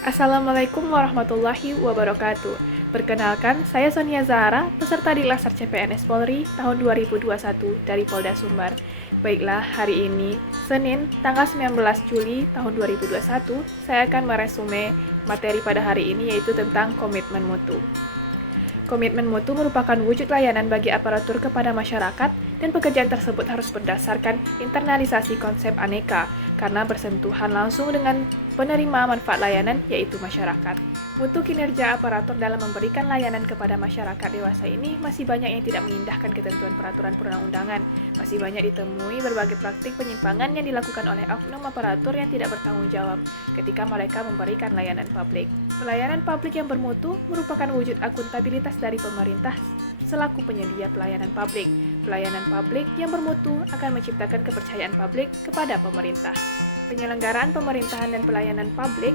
Assalamualaikum warahmatullahi wabarakatuh. Perkenalkan, saya Sonia Zahara, peserta di Laser CPNS Polri tahun 2021 dari Polda Sumbar. Baiklah, hari ini, Senin, tanggal 19 Juli tahun 2021, saya akan meresume materi pada hari ini yaitu tentang komitmen mutu. Komitmen mutu merupakan wujud layanan bagi aparatur kepada masyarakat dan pekerjaan tersebut harus berdasarkan internalisasi konsep aneka karena bersentuhan langsung dengan penerima manfaat layanan yaitu masyarakat. Mutu kinerja aparatur dalam memberikan layanan kepada masyarakat dewasa ini masih banyak yang tidak mengindahkan ketentuan peraturan perundang-undangan. Masih banyak ditemui berbagai praktik penyimpangan yang dilakukan oleh oknum aparatur yang tidak bertanggung jawab ketika mereka memberikan layanan publik. Pelayanan publik yang bermutu merupakan wujud akuntabilitas dari pemerintah selaku penyedia pelayanan publik. Pelayanan publik yang bermutu akan menciptakan kepercayaan publik kepada pemerintah. Penyelenggaraan pemerintahan dan pelayanan publik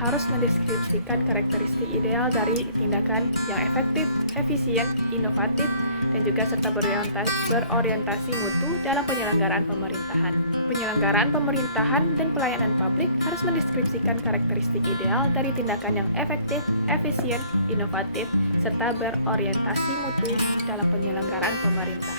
harus mendeskripsikan karakteristik ideal dari tindakan yang efektif, efisien, inovatif, dan juga serta berorientasi mutu dalam penyelenggaraan pemerintahan. Penyelenggaraan pemerintahan dan pelayanan publik harus mendeskripsikan karakteristik ideal dari tindakan yang efektif, efisien, inovatif, serta berorientasi mutu dalam penyelenggaraan pemerintah.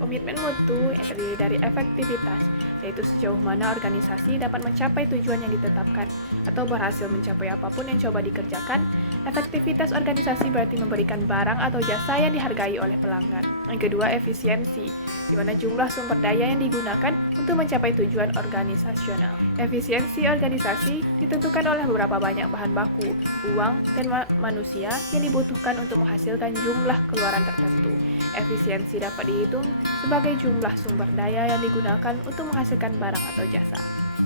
Komitmen mutu yang terdiri dari efektivitas, yaitu sejauh mana organisasi dapat mencapai tujuan yang ditetapkan atau berhasil mencapai apapun yang coba dikerjakan. Efektivitas organisasi berarti memberikan barang atau jasa yang dihargai oleh pelanggan. Yang kedua, efisiensi, di mana jumlah sumber daya yang digunakan untuk mencapai tujuan organisasional. Efisiensi organisasi ditentukan oleh beberapa banyak bahan baku, uang, dan manusia yang dibutuhkan untuk menghasilkan jumlah keluaran tertentu. Efisiensi dapat dihitung sebagai jumlah sumber daya yang digunakan untuk menghasilkan barang atau jasa.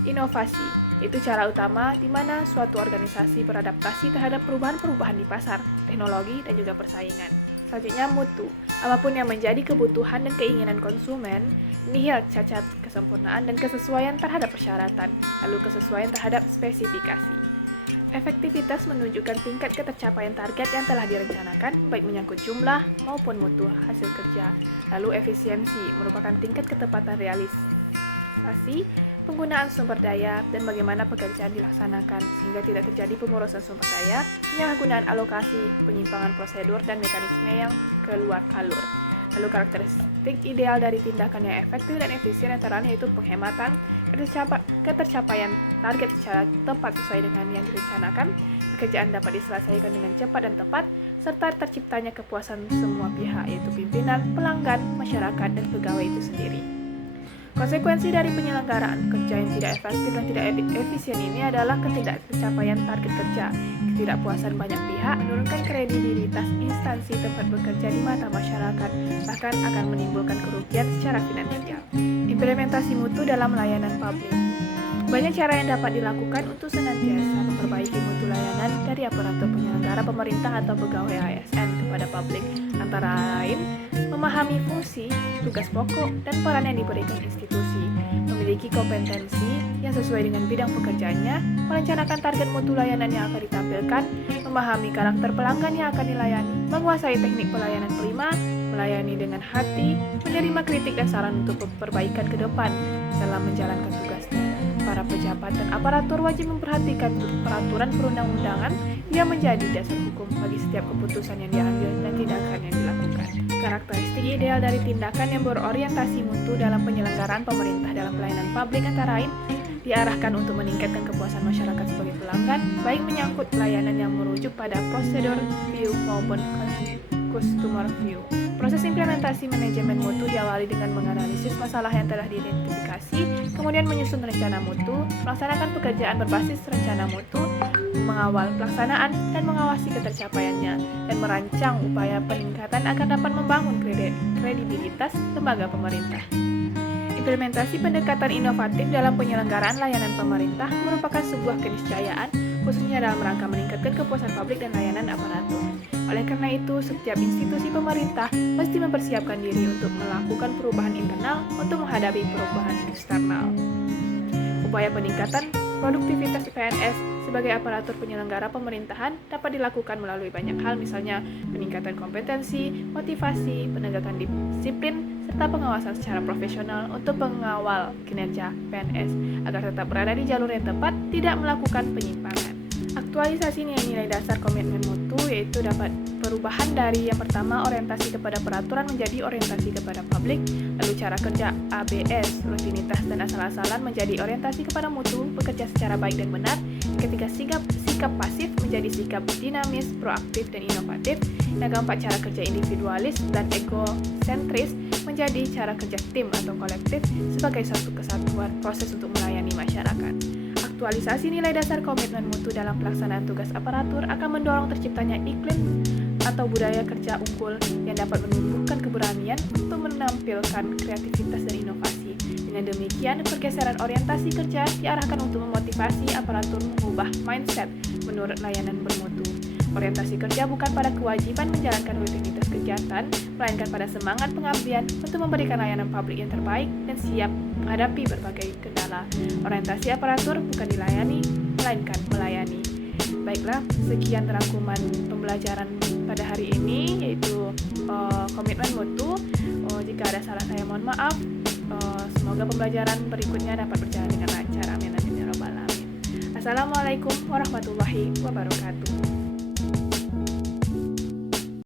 Inovasi, itu cara utama di mana suatu organisasi beradaptasi terhadap perubahan-perubahan di pasar, teknologi, dan juga persaingan. Selanjutnya, mutu. Apapun yang menjadi kebutuhan dan keinginan konsumen, nihil cacat, kesempurnaan, dan kesesuaian terhadap persyaratan, lalu kesesuaian terhadap spesifikasi. Efektivitas menunjukkan tingkat ketercapaian target yang telah direncanakan, baik menyangkut jumlah maupun mutu hasil kerja. Lalu efisiensi merupakan tingkat ketepatan realisasi penggunaan sumber daya dan bagaimana pekerjaan dilaksanakan sehingga tidak terjadi pemborosan sumber daya, penyalahgunaan alokasi, penyimpangan prosedur, dan mekanisme yang keluar alur. Lalu karakteristik ideal dari tindakan yang efektif dan efisien antara lain yaitu penghematan, ketercapaian target secara tepat sesuai dengan yang direncanakan, pekerjaan dapat diselesaikan dengan cepat dan tepat, serta terciptanya kepuasan semua pihak yaitu pimpinan, pelanggan, masyarakat, dan pegawai itu sendiri. Konsekuensi dari penyelenggaraan kerja yang tidak efektif dan tidak efisien ini adalah ketidaktercapaian target kerja, ketidakpuasan banyak pihak, menurunkan kredibilitas instansi tempat bekerja di mata masyarakat, bahkan akan menimbulkan kerugian secara finansial. Implementasi mutu dalam layanan publik. Banyak cara yang dapat dilakukan untuk senantiasa memperbaiki mutu layanan dari aparatur penyelenggara pemerintah atau pegawai ASN kepada publik, antara lain memahami fungsi, tugas pokok, dan peran yang diberikan institusi, memiliki kompetensi yang sesuai dengan bidang pekerjaannya, merencanakan target mutu layanan yang akan ditampilkan, memahami karakter pelanggan yang akan dilayani, menguasai teknik pelayanan prima, melayani dengan hati, menerima kritik dan saran untuk perbaikan ke depan dalam menjalankan tugasnya. Para pejabat dan aparatur wajib memperhatikan peraturan perundang-undangan yang menjadi dasar hukum bagi setiap keputusan yang diambil dan tindakan yang dilakukan. Karakteristik ideal dari tindakan yang berorientasi mutu dalam penyelenggaraan pemerintah dalam pelayanan publik antara lain diarahkan untuk meningkatkan kepuasan masyarakat sebagai pelanggan, baik menyangkut pelayanan yang merujuk pada prosedur view maupun customer view. Proses implementasi manajemen mutu diawali dengan menganalisis masalah yang telah diidentifikasi, kemudian menyusun rencana mutu, melaksanakan pekerjaan berbasis rencana mutu, mengawal pelaksanaan dan mengawasi ketercapaiannya, dan merancang upaya peningkatan agar dapat membangun kredibilitas lembaga pemerintah. Implementasi pendekatan inovatif dalam penyelenggaraan layanan pemerintah merupakan sebuah keniscayaan, khususnya dalam rangka meningkatkan kepuasan publik dan layanan aparatur. Oleh karena itu, setiap institusi pemerintah mesti mempersiapkan diri untuk melakukan perubahan internal untuk menghadapi perubahan eksternal. Upaya peningkatan produktivitas PNS sebagai aparatur penyelenggara pemerintahan dapat dilakukan melalui banyak hal, misalnya peningkatan kompetensi, motivasi, penegakan disiplin, serta pengawasan secara profesional untuk mengawal kinerja PNS agar tetap berada di jalur yang tepat, tidak melakukan penyimpangan. Aktualisasi nilai-nilai dasar komitmen mutu yaitu dapat perubahan dari yang pertama orientasi kepada peraturan menjadi orientasi kepada publik, lalu cara kerja ABS, rutinitas dan asal-asalan menjadi orientasi kepada mutu, bekerja secara baik dan benar, ketika sikap pasif menjadi sikap dinamis, proaktif dan inovatif, yang keempat cara kerja individualis dan egosentris menjadi cara kerja tim atau kolektif sebagai satu kesatuan proses untuk melayani masyarakat. Aktualisasi nilai dasar komitmen mutu dalam pelaksanaan tugas aparatur akan mendorong terciptanya iklim atau budaya kerja unggul yang dapat menumbuhkan keberanian untuk menampilkan kreativitas dan inovasi. Dengan demikian, pergeseran orientasi kerja diarahkan untuk memotivasi aparatur mengubah mindset menurut layanan bermutu. Orientasi kerja bukan pada kewajiban menjalankan rutinitas kegiatan, melainkan pada semangat pengabdian untuk memberikan layanan publik yang terbaik dan siap menghadapi berbagai kendala. Orientasi aparatur bukan dilayani, melainkan melayani. Baiklah, sekian rangkuman pembelajaran pada hari ini, yaitu komitmen mutu. Jika ada salah saya mohon maaf. Semoga pembelajaran berikutnya dapat berjalan dengan lancar. Amin amin ya rabbal alamin. Assalamualaikum warahmatullahi wabarakatuh.